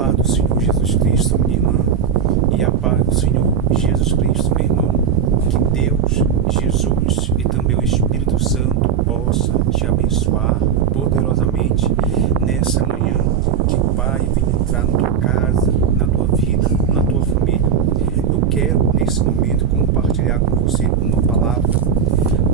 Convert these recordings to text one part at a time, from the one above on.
paz do Senhor Jesus Cristo, minha irmã, e a paz do Senhor Jesus Cristo, meu irmão. Que Deus, Jesus e também o Espírito Santo possa te abençoar poderosamente nessa manhã. Que o Pai venha entrar na tua casa, na tua vida, na tua família. Eu quero, nesse momento, compartilhar com você uma palavra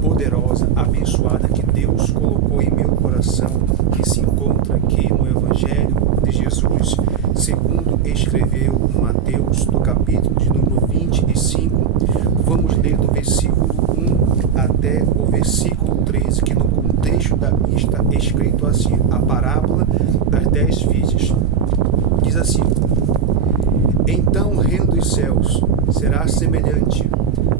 poderosa, abençoada, que Deus colocou em meu coração, que se encontra aqui no Evangelho de Jesus, segundo escreveu Mateus, do capítulo de número 25. Vamos ler do versículo 1 até o versículo 13, que no contexto da Bíblia está escrito assim, a parábola das 10 virgens. Diz assim: então o reino dos céus será semelhante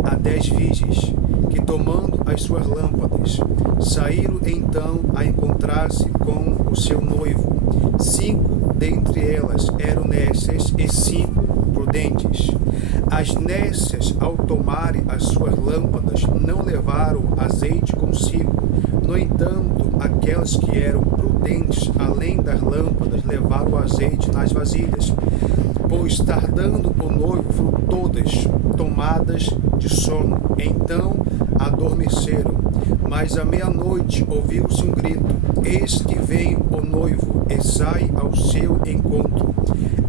a 10 virgens, que tomando as suas lâmpadas, saíram então a encontrar-se com o seu noivo. 5 dentre elas eram nécias e 5 prudentes. As nécias, ao tomarem as suas lâmpadas, não levaram azeite consigo. No entanto, aquelas que eram prudentes, além das lâmpadas, levaram o azeite nas vasilhas. Pois, tardando o noivo, foram todas tomadas de sono. Então adormeceram. Mas à meia-noite ouviu-se um grito: eis que vem o noivo, e sai ao seu encontro.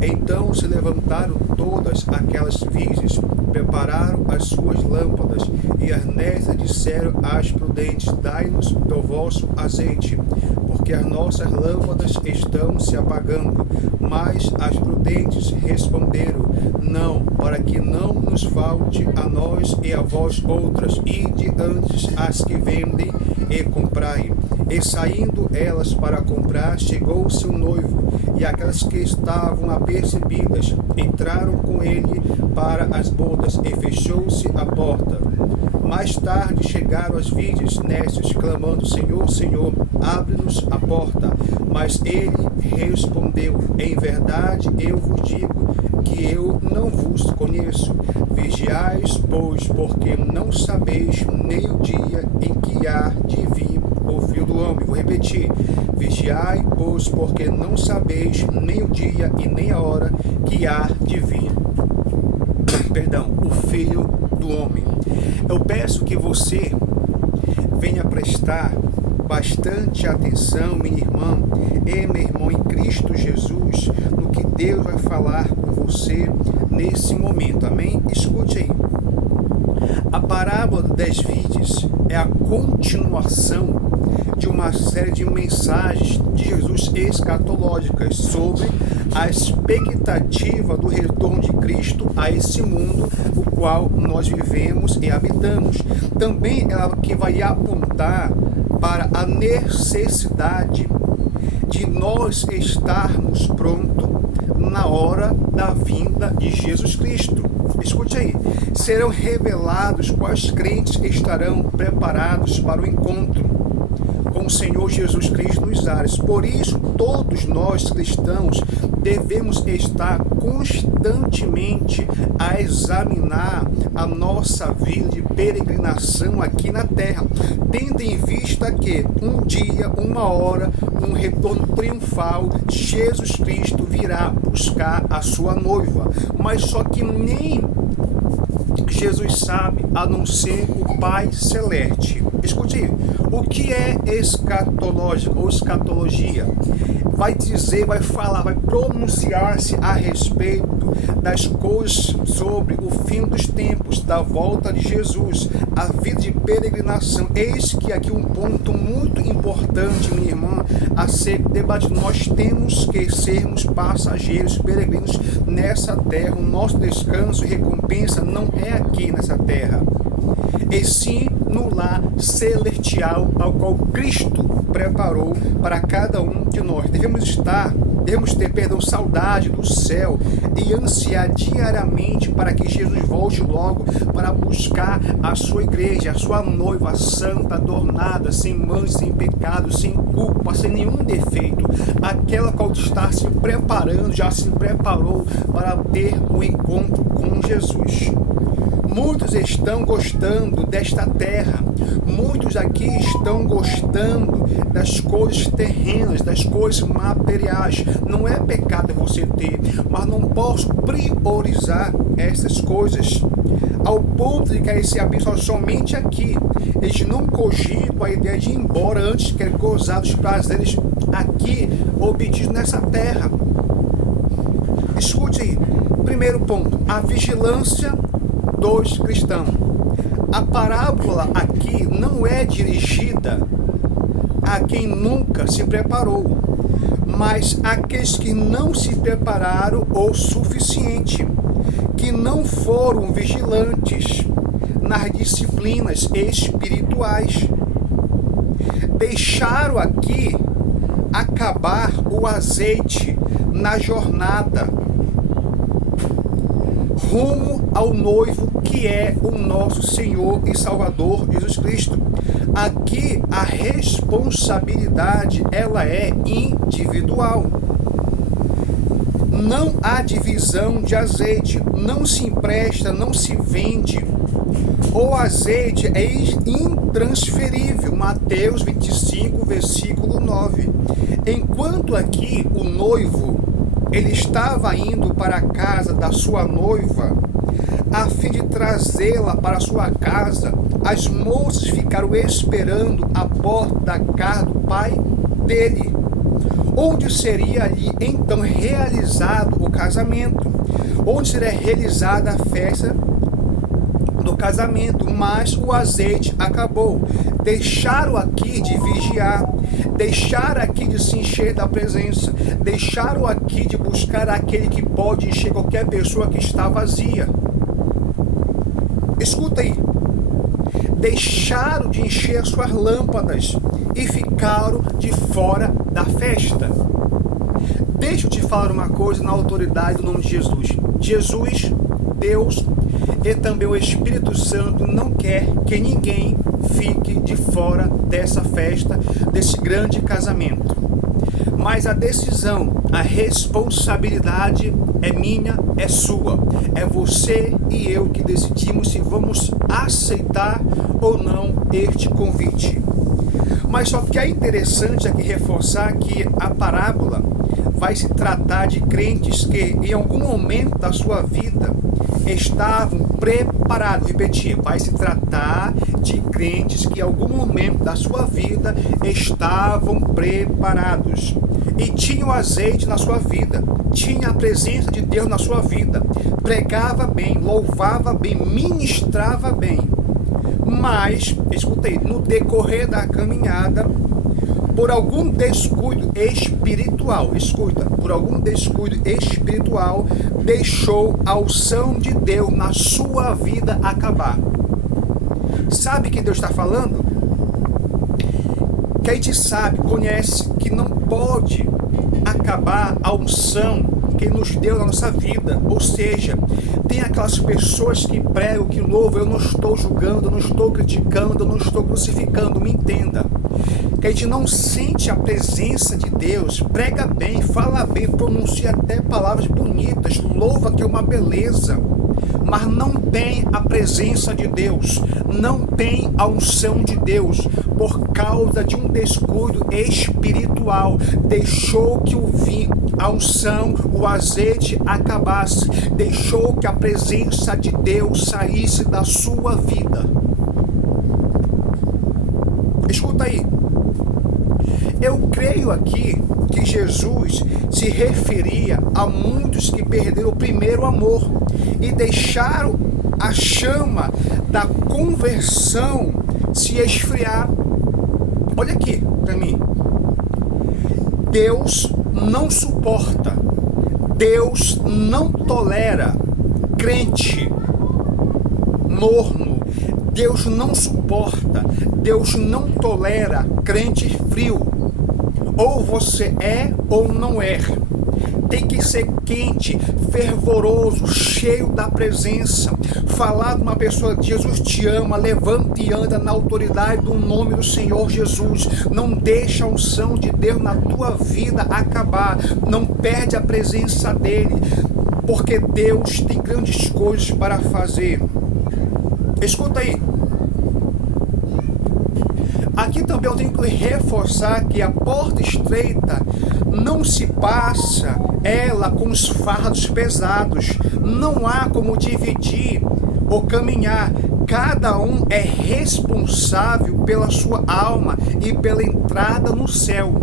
Então se levantaram todas aquelas virgens, prepararam as suas lâmpadas, e as nécias disseram às prudentes: dai-nos do vosso azeite, porque as nossas lâmpadas estão se apagando. Mas as prudentes responderam: não, para que não nos falte a nós e a vós outras, ide antes as que vendem e comprai. E saindo elas para comprar, chegou-se o noivo, e aquelas que estavam apercebidas entraram com ele para as bodas, e fechou-se a porta. Mais tarde chegaram as virgens nécias, clamando: Senhor, Senhor, abre-nos a porta. Mas ele respondeu: em verdade eu vos digo que eu não vos conheço. Vigiais, pois, porque não sabeis nem o dia em que há de vir o Filho do Homem. Vou repetir: vigiai, pois, porque não sabeis nem o dia e nem a hora que há de vir o Filho do Homem. Eu peço que você venha prestar bastante atenção, minha irmã e meu irmão em Cristo Jesus, no que Deus vai falar com você nesse momento, amém? Escute aí. A parábola das virgens é a continuação de uma série de mensagens de Jesus escatológicas sobre a expectativa do retorno de Cristo a esse mundo o qual nós vivemos e habitamos. Também ela que vai apontar para a necessidade de nós estarmos prontos na hora da vinda de Jesus Cristo. Escute aí: serão revelados quais crentes estarão preparados para o encontro com o Senhor Jesus Cristo nos ares. Por isso, todos nós cristãos devemos estar constantemente a examinar a nossa vida de peregrinação aqui na terra, tendo em vista que um dia, uma hora, um retorno triunfal, Jesus Cristo virá buscar a sua noiva. Mas só que nem Jesus sabe, a não ser o Pai Celeste. Escute, o que é escatológico ou escatologia? Vai dizer, vai falar, vai pronunciar-se a respeito das coisas sobre o fim dos tempos, da volta de Jesus, a vida de peregrinação. Eis que aqui um ponto muito importante, minha irmã, a ser debatido. Nós temos que sermos passageiros, peregrinos nessa terra. O nosso descanso e recompensa não é aqui nessa terra, e sim no lar celestial ao qual Cristo preparou para cada um de nós. Devemos ter saudade do céu e ansiar diariamente para que Jesus volte logo para buscar a sua igreja, a sua noiva santa, adornada, sem mancha, sem pecado, sem culpa, sem nenhum defeito, aquela qual está se preparando, já se preparou para ter um encontro com Jesus. Muitos estão gostando desta terra, muitos aqui estão gostando das coisas terrenas, das coisas materiais. Não é pecado você ter, posso priorizar essas coisas ao ponto de querer ser abençoado somente aqui. Eles não cogitam a ideia de ir embora antes de querer gozar dos prazeres aqui, obtidos nessa terra. Escute aí. Primeiro ponto, a vigilância dos cristãos. A parábola aqui não é dirigida a quem nunca se preparou, mas aqueles que não se prepararam o suficiente, que não foram vigilantes nas disciplinas espirituais. Deixaram aqui acabar o azeite na jornada rumo ao noivo, que é o nosso Senhor e Salvador Jesus Cristo. Aqui a responsabilidade ela é individual. Não há divisão de azeite, não se empresta, não se vende. O azeite é intransferível. Mateus 25, versículo 9. Enquanto aqui o noivo ele estava indo para a casa da sua noiva, a fim de trazê-la para a sua casa, as moças ficaram esperando à porta da casa do pai dele, onde seria ali então realizado o casamento, onde seria realizada a festa do casamento, mas o azeite acabou. Deixaram aqui de vigiar, deixaram aqui de se encher da presença, deixaram aqui de buscar aquele que pode encher qualquer pessoa que está vazia. Escuta aí. Deixaram de encher suas lâmpadas e ficaram de fora da festa. Deixa eu te falar uma coisa na autoridade do nome de Jesus. Jesus, Deus e também o Espírito Santo não quer que ninguém fique de fora dessa festa, desse grande casamento. Mas a decisão, a responsabilidade é minha, é sua. É você e eu que decidimos se vamos aceitar ou não este convite. Mas só que é interessante aqui reforçar que a parábola vai se tratar de crentes que em algum momento da sua vida estavam preparados. Repetir, vai se tratar de crentes que em algum momento da sua vida estavam preparados e tinham azeite na sua vida, tinha a presença de Deus na sua vida, pregava bem, louvava bem, ministrava bem. Mas, escutei, no decorrer da caminhada, por algum descuido espiritual, escuta, por algum descuido espiritual, deixou a unção de Deus na sua vida acabar. Sabe que Deus está falando? Que a gente sabe, conhece, que não pode acabar a unção que Ele nos deu na nossa vida. Ou seja, tem aquelas pessoas que pregam, que louvam. Eu não estou julgando, eu não estou criticando, eu não estou crucificando, me entenda. Que a gente não sente a presença de Deus, prega bem, fala bem, pronuncia até palavras bonitas, louva, que é uma beleza, mas não tem a presença de Deus, não tem a unção de Deus, por causa de um descuido espiritual, deixou que o vinho, a unção, o azeite acabasse, deixou que a presença de Deus saísse da sua vida. Escuta aí. Eu creio aqui que Jesus se referia a muitos que perderam o primeiro amor e deixaram a chama da conversão se esfriar. Olha aqui para mim. Deus não suporta, Deus não tolera crente morno. Deus não suporta, Deus não tolera crente frio. Ou você é ou não é. Tem que ser quente, fervoroso, cheio da presença. Falar de uma pessoa, Jesus te ama, levanta e anda na autoridade do nome do Senhor Jesus. Não deixa a unção de Deus na tua vida acabar. Não perde a presença dEle, porque Deus tem grandes coisas para fazer. Escuta aí. Aqui também eu tenho que reforçar que a porta estreita não se passa ela com os fardos pesados. Não há como dividir ou caminhar. Cada um é responsável pela sua alma e pela entrada no céu.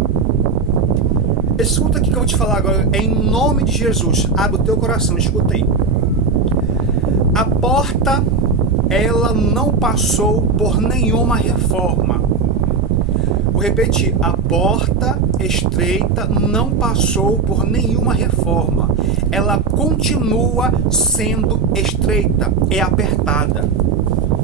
Escuta aqui que eu vou te falar agora, em nome de Jesus. Abre o teu coração, escuta aí. A porta, ela não passou por nenhuma reforma. Vou repetir, a porta estreita não passou por nenhuma reforma. Ela continua sendo estreita, é apertada.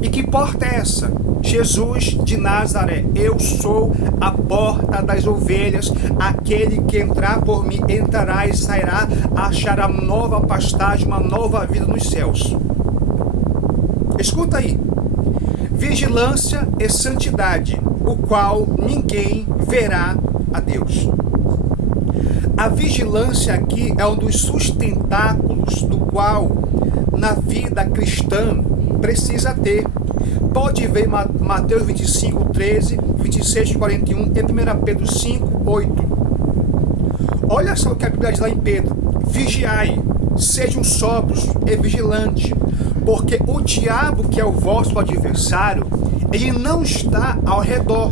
E que porta é essa? Jesus de Nazaré. Eu sou a porta das ovelhas. Aquele que entrar por mim entrará e sairá, achará nova pastagem, uma nova vida nos céus. Escuta aí. Vigilância e santidade, o qual ninguém verá a Deus. A vigilância aqui é um dos sustentáculos do qual na vida cristã precisa ter. Pode ver Mateus 25, 13, 26, 41 e 1 Pedro 5, 8. Olha só o que a Bíblia diz lá em Pedro. Vigiai, sejam sóbrios e vigilantes, porque o diabo, que é o vosso adversário, ele não está ao redor.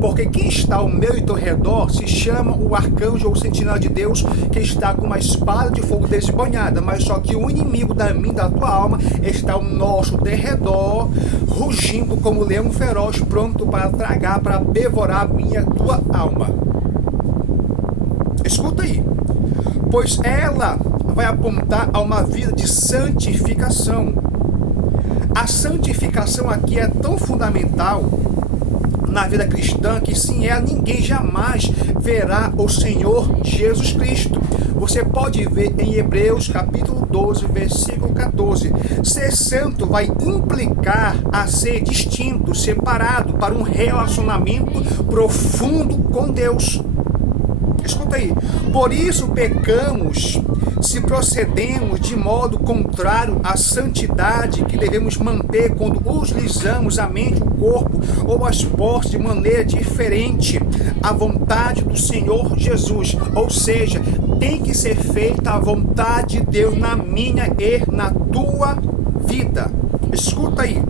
Porque quem está ao meu e teu redor se chama o arcanjo ou sentinela de Deus, que está com uma espada de fogo desbanhada. Mas só que o inimigo da minha e da tua alma está ao nosso derredor, rugindo como leão feroz, pronto para tragar, para devorar a minha e a tua alma. Escuta aí. Pois ela vai apontar a uma vida de santificação. A santificação aqui é tão fundamental na vida cristã que sem ela ninguém jamais verá o Senhor Jesus Cristo. Você pode ver em Hebreus capítulo 12, versículo 14. Ser santo vai implicar a ser distinto, separado para um relacionamento profundo com Deus. Escuta aí. Por isso pecamos se procedemos de modo contrário à santidade que devemos manter quando utilizamos a mente, o corpo ou as posses de maneira diferente à vontade do Senhor Jesus. Ou seja, tem que ser feita a vontade de Deus na minha e na tua vida. Escuta aí.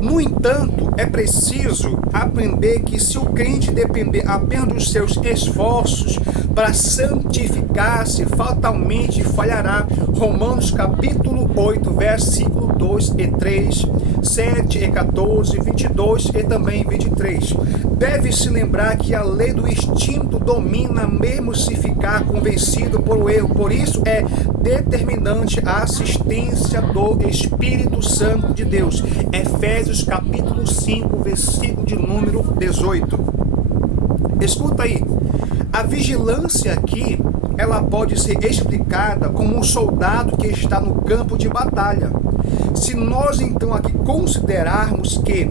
No entanto, é preciso aprender que se o crente depender apenas dos seus esforços para santificar-se, fatalmente falhará. Romanos capítulo 8, versículo 2 e 3, 7 e 14, 22 e também 23. Deve-se lembrar que a lei do instinto domina mesmo se ficar convencido por o erro. Por isso é determinante a assistência do Espírito Santo de Deus. Efésios capítulo 5, versículo de número 18. Escuta aí. A vigilância aqui, ela pode ser explicada como um soldado que está no campo de batalha. Se nós então aqui considerarmos que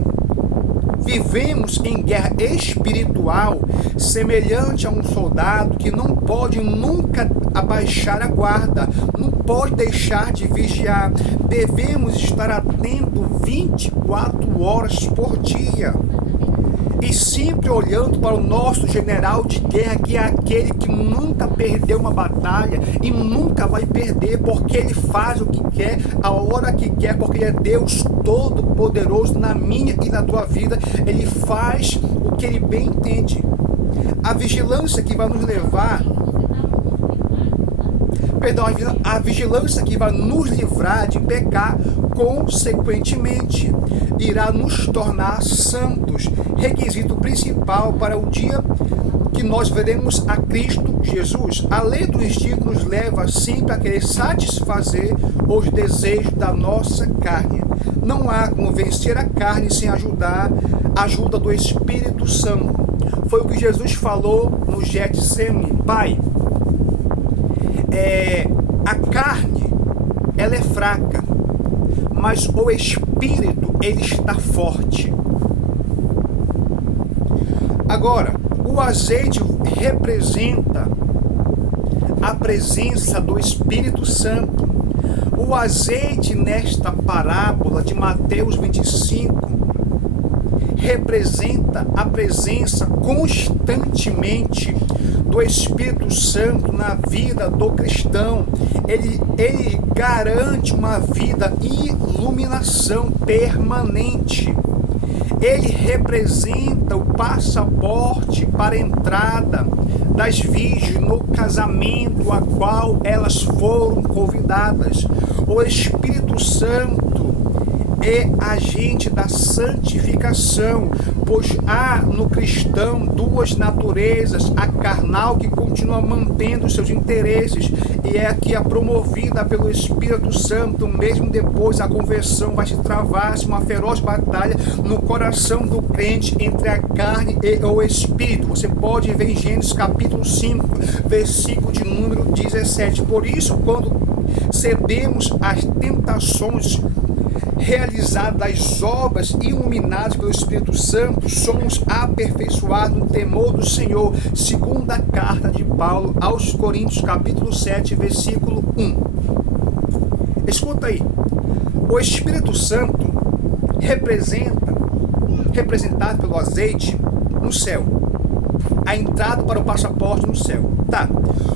vivemos em guerra espiritual, semelhante a um soldado que não pode nunca abaixar a guarda, não pode deixar de vigiar. Devemos estar atentos 24 horas por dia. E sempre olhando para o nosso general de guerra, que é aquele que nunca perdeu uma batalha e nunca vai perder, porque ele faz o que quer, a hora que quer, porque ele é Deus Todo-Poderoso na minha e na tua vida. Ele faz o que ele bem entende. A vigilância que vai nos levar, a vigilância que vai nos livrar de pecar, consequentemente, irá nos tornar santos, requisito principal para o dia que nós veremos a Cristo Jesus. A lei do instinto nos leva sempre a querer satisfazer os desejos da nossa carne. Não há como vencer a carne sem a ajuda do Espírito Santo. Foi o que Jesus falou no Getsemane. Pai, a carne, ela é fraca, mas o Espírito, ele está forte. Agora, o azeite representa a presença do Espírito Santo. O azeite nesta parábola de Mateus 25, representa a presença constantemente do Espírito Santo na vida do cristão. Ele garante uma vida iluminação permanente. Ele representa o passaporte para a entrada das virgens no casamento a qual elas foram convidadas. O Espírito Santo é agente da santificação, pois há no cristão duas naturezas, a carnal que continua mantendo seus interesses e é a que é promovida pelo Espírito Santo. Mesmo depois a conversão vai se travar uma feroz batalha no coração do crente entre a carne e o Espírito. Você pode ver em Gênesis capítulo 5, versículo de número 17. Por isso, quando cedemos às tentações realizadas das obras iluminadas pelo Espírito Santo, somos aperfeiçoados no temor do Senhor, segundo a carta de Paulo aos Coríntios, capítulo 7, versículo 1. Escuta aí, o Espírito Santo representado pelo azeite no céu, a entrada para o passaporte no céu.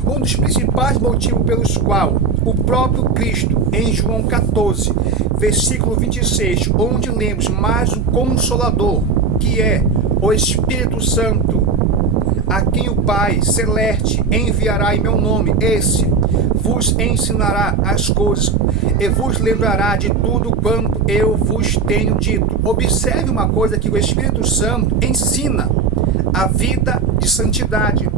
Um dos principais motivos pelos quais o próprio Cristo, em João 14, versículo 26, onde lemos mais o Consolador, que é o Espírito Santo, a quem o Pai Celeste enviará em meu nome, esse vos ensinará as coisas e vos lembrará de tudo quanto eu vos tenho dito. Observe uma coisa que o Espírito Santo ensina: a vida de santidade.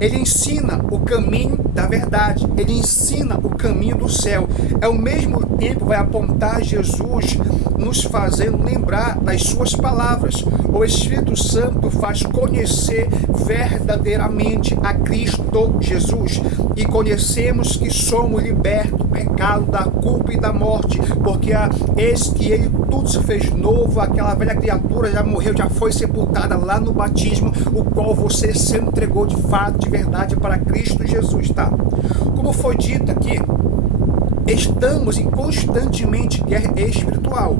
Ele ensina o caminho da verdade, ele ensina o caminho do céu. Ao mesmo tempo vai apontar Jesus, nos fazendo lembrar das suas palavras. O Espírito Santo faz conhecer verdadeiramente a Cristo Jesus, e conhecemos que somos libertos do pecado, da culpa e da morte, porque eis que ele tudo se fez novo, aquela velha criatura já morreu, já foi sepultada lá no batismo, o qual você se entregou de fato, de verdade, para Cristo Jesus, Como foi dito aqui, estamos em constantemente guerra espiritual.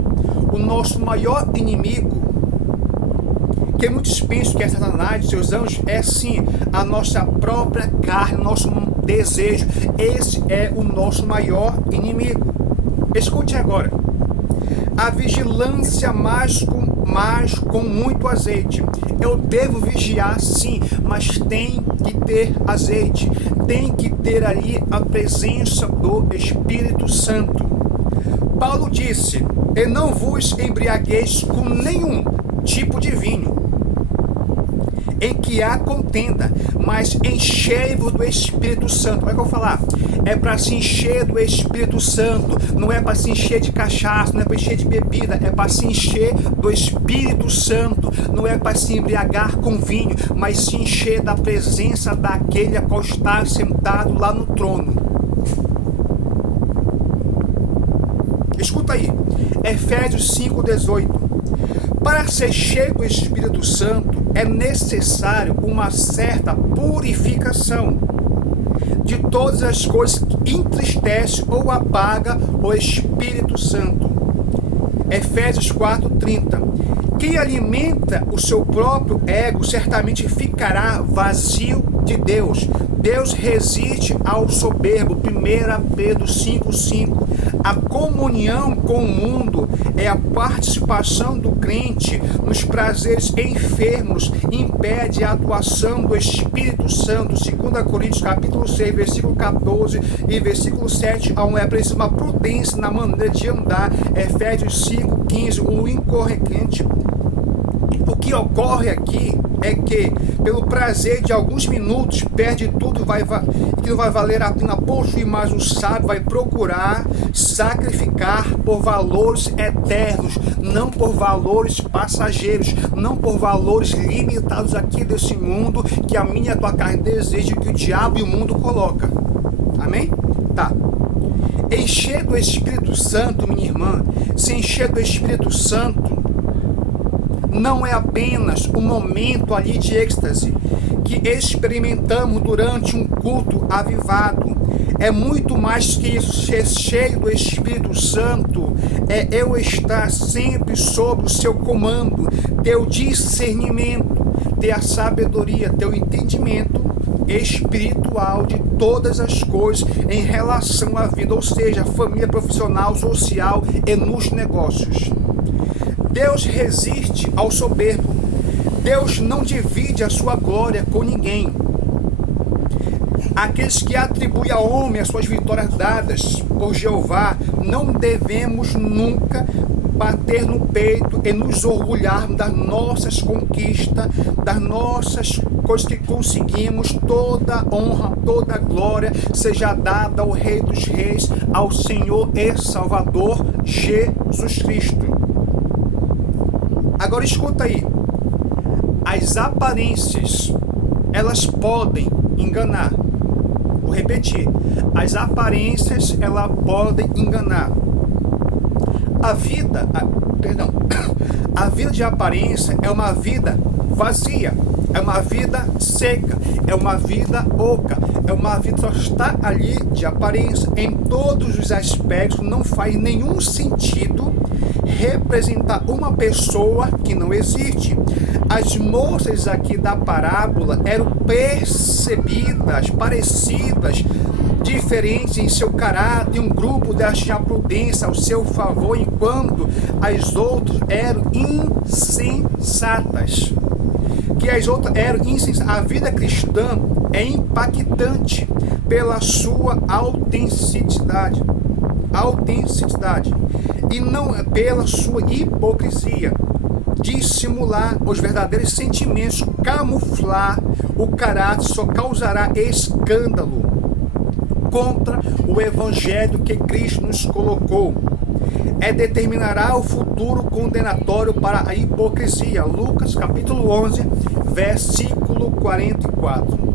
O nosso maior inimigo, que muitos pensam que é Satanás e seus anjos, é sim a nossa própria carne, nosso desejo. Esse é o nosso maior inimigo. Escute agora: a vigilância mais com muito azeite. Eu devo vigiar, sim, mas tem que ter azeite, tem que ter ali a presença do Espírito Santo. Paulo disse: e não vos embriagueis com nenhum tipo de vinho, em que há contenda, mas enchei-vos do Espírito Santo. Como é que eu vou falar? É para se encher do Espírito Santo, não é para se encher de cachaça, não é para encher de bebida, é para se encher do Espírito Santo, não é para se embriagar com vinho, mas se encher da presença daquele a qual está sentado lá no trono. Escuta aí, Efésios 5,18. Para ser cheio do Espírito Santo é necessário uma certa purificação de todas as coisas que entristecem ou apaga o Espírito Santo. Efésios 4,30. Quem alimenta o seu próprio ego certamente ficará vazio de Deus. Deus resiste ao soberbo. 1 Pedro 5,5. A comunhão com o mundo é a participação do crente nos prazeres enfermos, impede a atuação do Espírito Santo. 2 Coríntios capítulo 6, versículo 14 e versículo 7 a 1. É preciso uma prudência na maneira de andar. Efésios 5,15. O incorrente. O que ocorre aqui é que, pelo prazer de alguns minutos, perde tudo e que não vai valer a pena possuir, mas o sábio vai procurar sacrificar por valores eternos, não por valores passageiros, não por valores limitados aqui desse mundo, que a minha e a tua carne deseja, que o diabo e o mundo coloca. Amém? Encher do Espírito Santo, minha irmã, se encher do Espírito Santo, não é apenas um momento ali de êxtase que experimentamos durante um culto avivado. é muito mais que isso. Ser cheio do Espírito Santo é eu estar sempre sob o seu comando, ter o discernimento, ter a sabedoria, ter o entendimento espiritual de todas as coisas em relação à vida, ou seja, família, profissional, social e nos negócios. Deus resiste ao soberbo. Deus não divide a sua glória com ninguém. Aqueles que atribuem ao homem as suas vitórias dadas por Jeová, não devemos nunca bater no peito e nos orgulharmos das nossas conquistas, das nossas coisas que conseguimos. Toda honra, toda glória seja dada ao Rei dos Reis, ao Senhor e Salvador Jesus Cristo. Agora escuta aí, as aparências, elas podem enganar. Vou repetir, as aparências, elas podem enganar. A vida de aparência é uma vida vazia, é uma vida seca, é uma vida oca, é uma vida que só está ali de aparência. Em todos os aspectos não faz nenhum sentido representar uma pessoa que não existe. As moças aqui da parábola eram percebidas, parecidas, diferentes em seu caráter. Um grupo delas tinha prudência ao seu favor, enquanto as outras eram insensatas. Que as outras eram insensatas. A vida cristã é impactante pela sua autenticidade, e não pela sua hipocrisia, dissimular os verdadeiros sentimentos, camuflar o caráter, só causará escândalo contra o evangelho que Cristo nos colocou. Determinará o futuro condenatório para a hipocrisia. Lucas capítulo 11, versículo 44.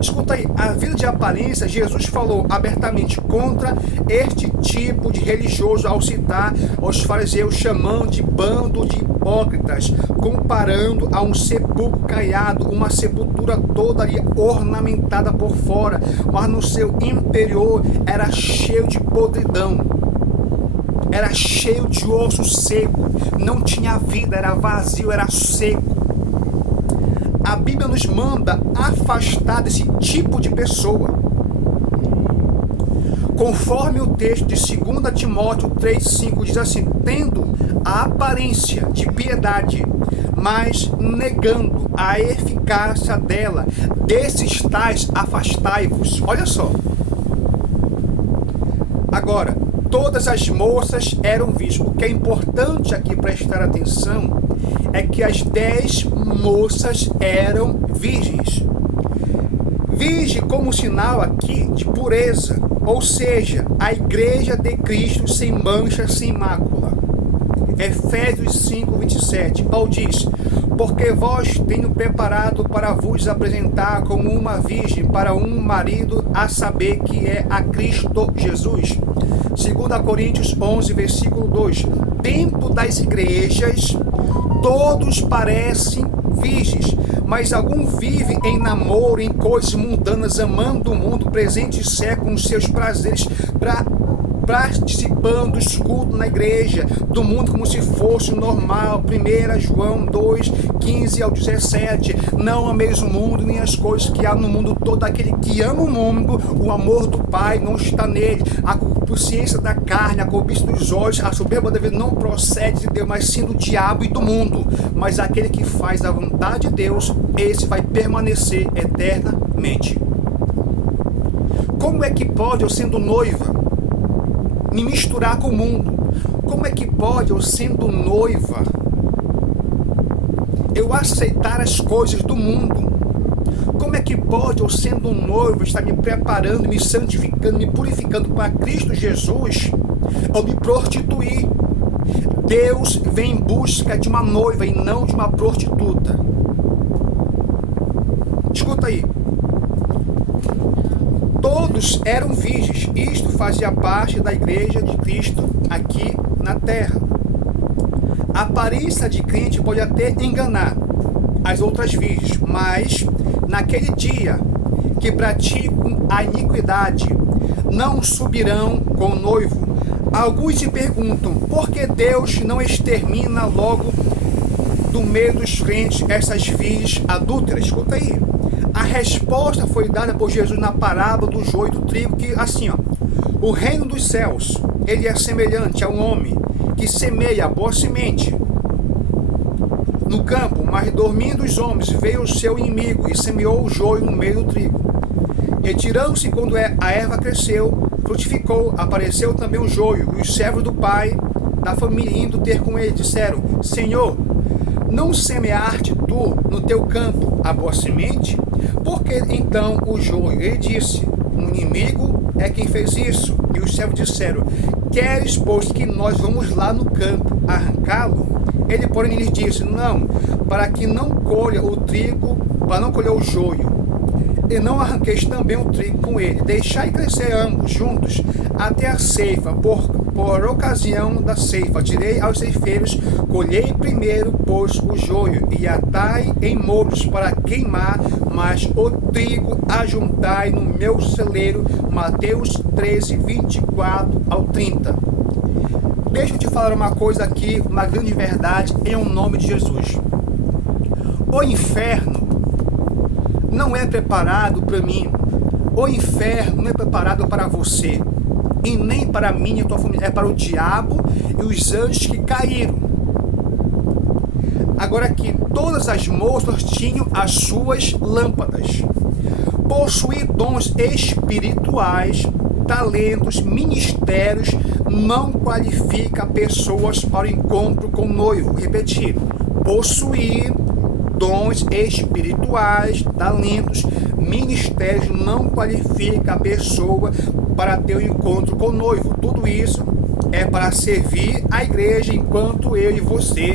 Escuta aí, a vida de aparência, Jesus falou abertamente contra este tipo de religioso ao citar os fariseus, chamando de bando de hipócritas, comparando a um sepulcro caiado, uma sepultura toda ali ornamentada por fora, mas no seu interior era cheio de podridão, era cheio de osso seco, não tinha vida, era vazio, era seco. A Bíblia nos manda afastar desse tipo de pessoa. Conforme o texto de 2 Timóteo 3,5 diz assim: tendo a aparência de piedade, mas negando a eficácia dela, desses tais afastai-vos. Olha só. Agora, todas as moças eram virgens. O que é importante aqui prestar atenção é que as 10 moças eram virgens. Virgem como sinal aqui de pureza, ou seja, a igreja de Cristo sem mancha, sem mácula. Efésios 5, 27, Paulo diz: porque vós tenho preparado para vos apresentar como uma virgem para um marido, a saber que é a Cristo Jesus. 2 Coríntios 11, versículo 2. Dentro das igrejas, todos parecem virgens, mas algum vive em namoro, em coisas mundanas, amando o mundo presente e século, com seus prazeres, participando dos cultos na igreja, do mundo como se fosse normal. 1 João 2, 15 ao 17. Não ameis o mundo, nem as coisas que há no mundo todo. Aquele que ama o mundo, o amor do Pai não está nele. A consciência da carne, a cobiça dos olhos, a soberba da vida não procede de Deus, mas sim do diabo e do mundo. Mas aquele que faz a vontade de Deus, esse vai permanecer eternamente. Como é que pode eu, sendo noiva, me misturar com o mundo? Como é que pode eu, sendo noiva, eu aceitar as coisas do mundo? Como é que pode eu, sendo noivo, estar me preparando, me santificando, me purificando para Cristo Jesus, ou me prostituir? Deus vem em busca de uma noiva e não de uma prostituta. Escuta aí. Todos eram virgens. Isto fazia parte da igreja de Cristo aqui na terra. A aparência de crente pode até enganar as outras virgens, mas naquele dia que praticam a iniquidade não subirão com o noivo. Alguns se perguntam, por que Deus não extermina logo do meio dos crentes essas virgens adúlteras? Escuta aí. A resposta foi dada por Jesus na parábola do joio e do trigo, que assim, ó, o reino dos céus, ele é semelhante a um homem que semeia a boa semente no campo, mas dormindo os homens, veio o seu inimigo e semeou o joio no meio do trigo. Retirando-se quando a erva cresceu, frutificou, apareceu também o joio, e os servos do pai da família, indo ter com ele, disseram, Senhor, não semeaste tu no teu campo a boa semente? Por que então o joio? Ele disse, um inimigo é quem fez isso. E os servos disseram, queres, pois, que nós vamos lá no campo arrancá-lo? Ele, porém, lhes disse, não, para que não colha o trigo, para não colher o joio, e não arranqueis também o trigo com ele. Deixai crescer ambos juntos até a ceifa. Por ocasião da ceifa, direi aos ceifeiros, colhei primeiro, pois, o joio, e atai em molhos para queimar, mas o trigo ajuntai no meu celeiro. Mateus 13, 24 ao 30. Deixa eu te falar uma coisa aqui, uma grande verdade, em nome de Jesus. O inferno não é preparado para mim. O inferno não é preparado para você. E nem para mim e tua família. É para o diabo e os anjos que caíram. Agora que todas as moças tinham as suas lâmpadas. Possuir dons espirituais, talentos, ministérios, não qualifica pessoas para o encontro com o noivo. Vou repetir. Possuir dons espirituais, talentos, ministérios, não qualifica a pessoa para ter o encontro com o noivo. Tudo isso é para servir a igreja enquanto eu e você